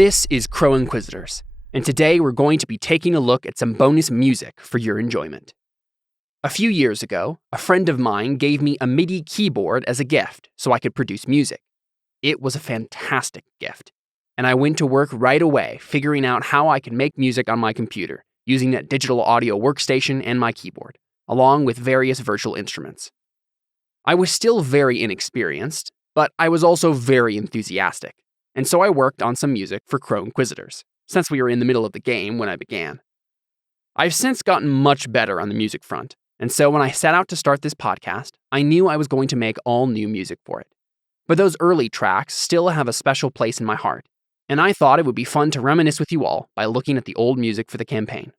This is Crow Inquisitors, and today we're going to be taking a look at some bonus music for your enjoyment. A few years ago, a friend of mine gave me a MIDI keyboard as a gift so I could produce music. It was a fantastic gift, and I went to work right away figuring out how I could make music on my computer using that digital audio workstation and my keyboard, along with various virtual instruments. I was still very inexperienced, but I was also very enthusiastic. And so I worked on some music for Crow Inquisitors, since we were in the middle of the game when I began. I've since gotten much better on the music front, and so when I set out to start this podcast, I knew I was going to make all new music for it. But those early tracks still have a special place in my heart, and I thought it would be fun to reminisce with you all by looking at the old music for the campaign.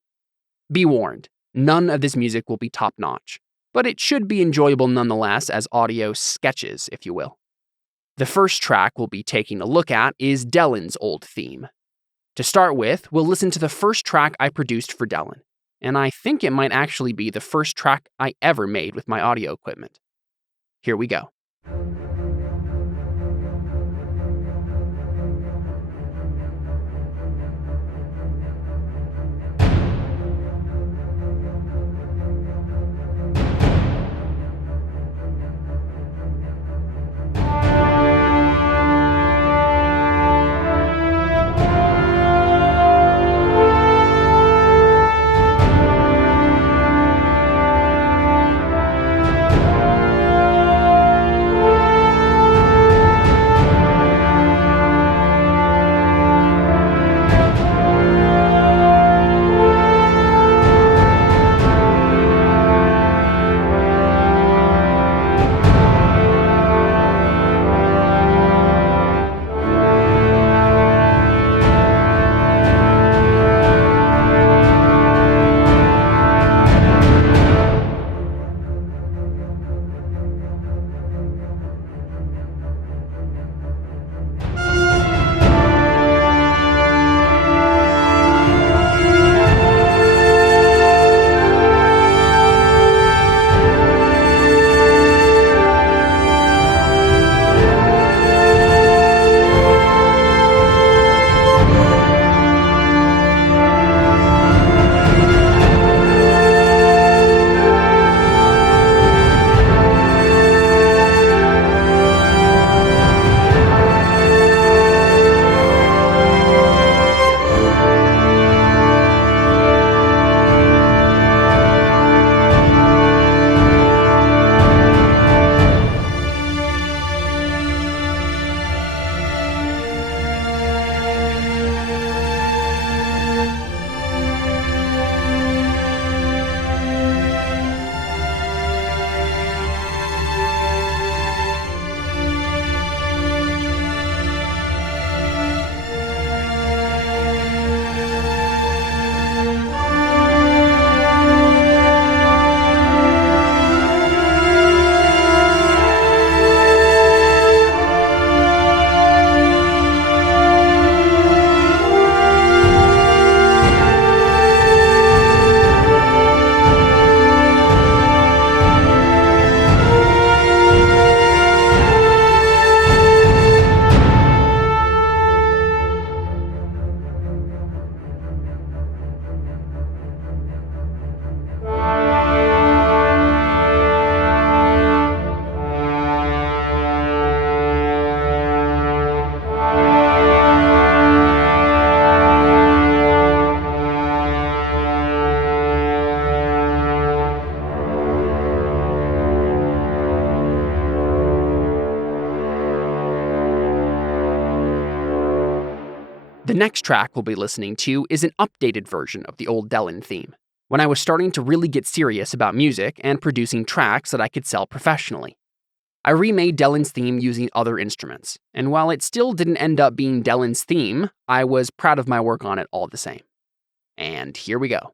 Be warned, none of this music will be top-notch, but it should be enjoyable nonetheless as audio sketches, if you will. The first track we'll be taking a look at is Dellon's old theme. To start with, we'll listen to the first track I produced for Dellon, and I think it might actually be the first track I ever made with my audio equipment. Here we go. next track we'll be listening to is an updated version of the old Dellon theme, when I was starting to really get serious about music and producing tracks that I could sell professionally. I remade Dellon's theme using other instruments, and while it still didn't end up being Dellon's theme, I was proud of my work on it all the same. And here we go.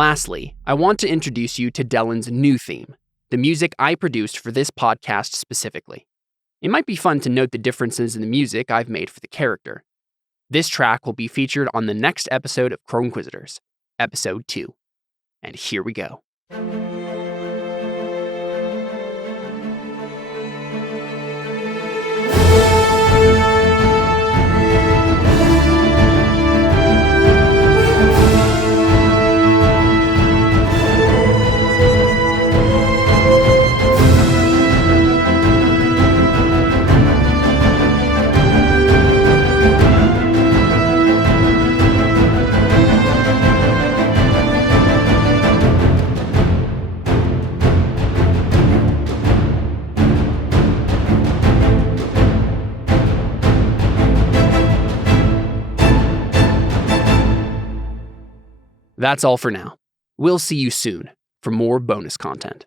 Lastly, I want to introduce you to Dellon's new theme, the music I produced for this podcast specifically. It might be fun to note the differences in the music I've made for the character. This track will be featured on the next episode of Crow Inquisitors, Episode 2. And here we go. That's all for now. We'll see you soon for more bonus content.